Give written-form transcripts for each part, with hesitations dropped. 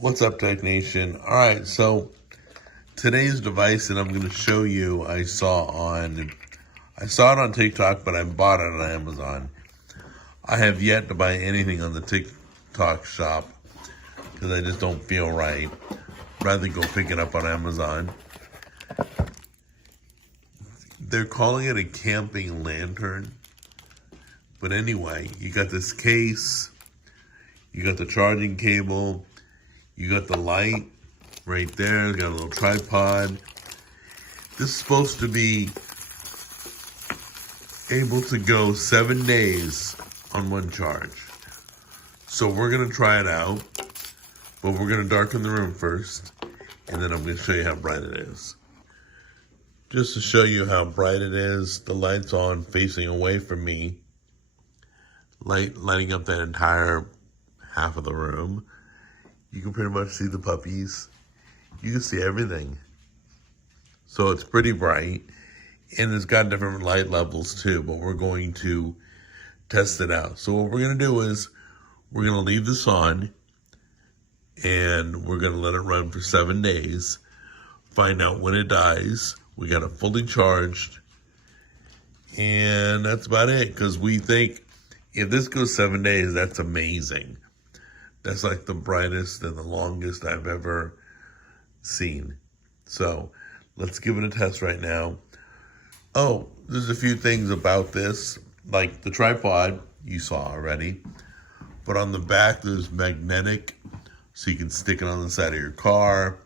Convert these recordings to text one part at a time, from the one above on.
What's up, Tech Nation? All right, so today's device that I'm going to show you, I saw it on TikTok, but I bought it on Amazon. I have yet to buy anything on the TikTok shop because I just don't feel right. Rather go pick it up on Amazon. They're calling it a camping lantern, but anyway, you got this case, you got the charging cable. You got the light right there, got a little tripod. This is supposed to be able to go 7 days on one charge. So we're gonna try it out, but we're gonna darken the room first, and then I'm gonna show you how bright it is. Just to show you how bright it is, the light's on facing away from me, lighting up that entire half of the room. You can pretty much see the puppies. You can see everything. So it's pretty bright. And it's got different light levels too, but we're going to test it out. So what we're going to do is we're going to leave this on and we're going to let it run for 7 days. Find out when it dies. We got it fully charged. And that's about it, because we think if this goes 7 days, that's amazing. That's like the brightest and the longest I've ever seen. So let's give it a test right now. Oh, there's a few things about this, like the tripod you saw already. But on the back, there's magnetic, so you can stick it on the side of your car.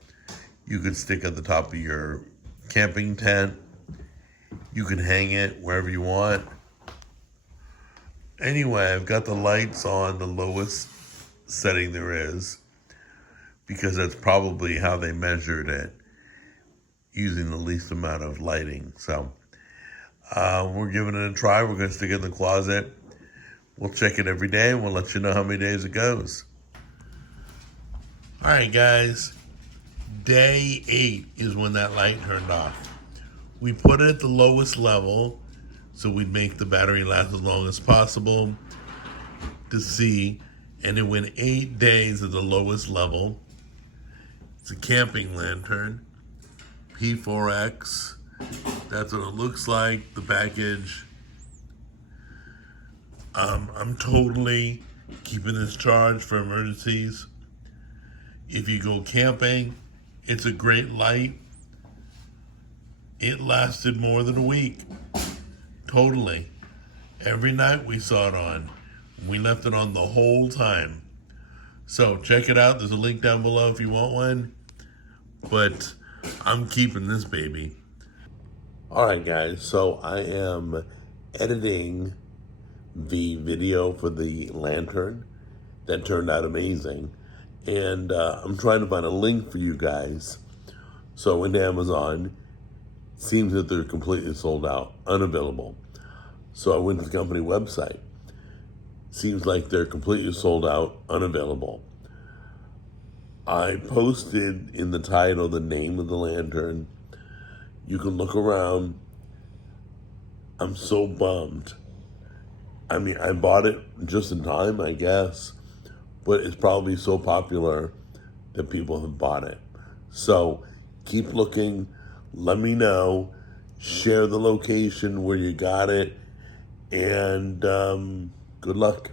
You can stick it at the top of your camping tent. You can hang it wherever you want. Anyway, I've got the lights on the lowest setting there is, because that's probably how they measured it, using the least amount of lighting. So we're giving it a try. We're going to stick it in the closet. We'll check it every day and we'll let you know how many days it goes. All right, guys, day 8 is when that light turned off. We put it at the lowest level so we'd make the battery last as long as possible to see. And it went 8 days at the lowest level. It's a camping lantern, P4X. That's what it looks like, the package. I'm totally keeping this charged for emergencies. If you go camping, it's a great light. It lasted more than a week, totally. Every night we saw it on. We left it on the whole time. So check it out. There's a link down below if you want one. But I'm keeping this baby. All right, guys. So I am editing the video for the lantern. That turned out amazing. And I'm trying to find a link for you guys. So in Amazon, it seems that they're completely sold out, unavailable. So I went to the company website. Seems like they're completely sold out, unavailable. I posted in the title the name of the lantern. You can look around. I'm so bummed. I mean, I bought it just in time, I guess, but it's probably so popular that people have bought it. So keep looking. Let me know. Share the location where you got it. And good luck.